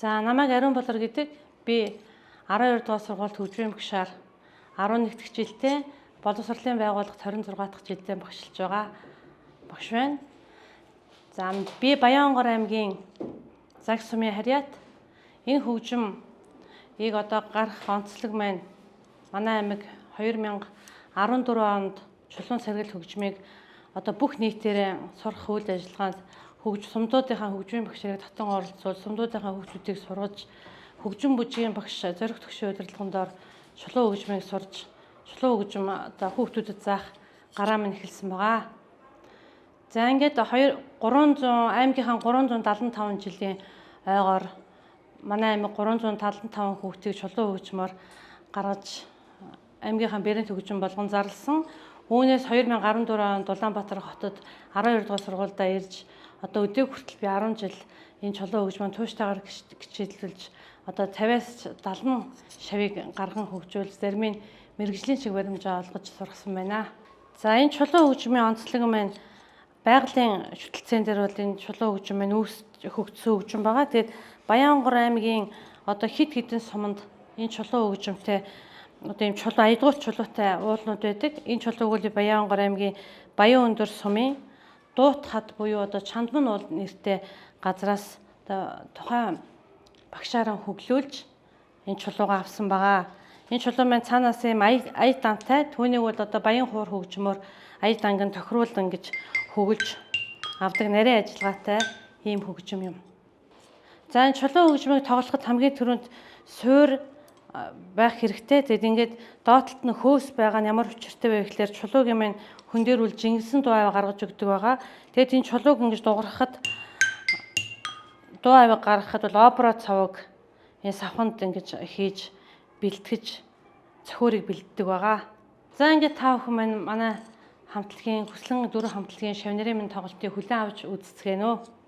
За намайг Ариун Болор гэдэг. Би 12 дугаар сургуульд хөгжмийн багшаар 11 дахь жилдээ боловсролын байгууллагт 26 дахь жилдээ багшилж байгаа багш байна. За би Баянгор аймгийн Загс сумын харьяат. Энэ хөгжмийг одоо гарах онцлог маань манай аймаг 2014 онд чулуун сэргийлэх хөгжмийг одоо бүх нийтээрээ сурах үйл ажиллагаанд сумдуудынхаа хөгжмийн багшийг татан оролцуул, сумдуудынхаа хөгжлүүдийг сургаж, хөгжим бүжгийн багш зориг төгшөө удирдлагын чулуун хөгжмийг сурж, чулуун хөгжим одоо хүүхдүүдэд заах гараа минь эхэлсэн байгаа. За ингээд аймгийнхаа 375 жилийн ойгоор манай аймаг 375 хүүхдийг чулуун хөгжмөөр гаргаж аймгийнхаа бэрэнт хөгжим болгон зарласан. Үүнээс 2014 онд Улаанбаатар хотод 12 дугаар сургуульдаа ирж одоо өдөө хүртэл би 10 жил энэ чулуун хөгжмөнд тууштайгаар хичээллүүлж одоо 50-аас 70 шавийг гарган хөгжүүл зарим нь мэрэгжлийн чиг баримжаа олгож сургасан байна. За энэ чулуун хөгжмийн онцлог маань байгалийн шүтэлцээн дээр бол энэ чулуун хөгжим маань хөгжсөн хөгжим байгаа. Тэгээд Баянгор аймгийн одоо хид хідэн суманд энэ чулуун хөгжимтэй одоо ийм чулуу аягдуул чулуутай уулнууд байдаг. Энэ чулууг бол Баянгор аймгийн Баян өндөр сумын Дуут хад буюу одоо Чандман уул нэртэй газраас одоо тухайн багшаараа хөглүүлж энэ чулуугаа авсан байгаа. Энэ чулуу маань цаанаас ийм ая дантай, түүнийг бол одоо баян хуур хөгжмөөр ая данган тохируулан гэж хөглж авдаг нарийн ажиллагаатай ийм хөгжим юм. За энэ чулуун хөгжмийг тоглоход хамгийн түрүүнд суур байх хэрэгтэй. Тэгэд ингээд доотлолт нь хөөс байгаа нь ямар учиртай вэ гэхээр чулуугийн маань хүн дээр үл жингсэн дуу аваа гаргаж өгдөг байгаа. Тэгэд энэ чулууг ингэж дуурахад дуу аваа гаргахад бол опера цаваг энэ савханд ингэж хийж бэлтгэж цохиурыг бэлддэг байгаа. За ингээд та бүхэн маань манай хамтлагийн хүслэн дөрөв хамтлагийн шавнырын минь тоглолтыг хүлээн авч үзцгээнэ үү.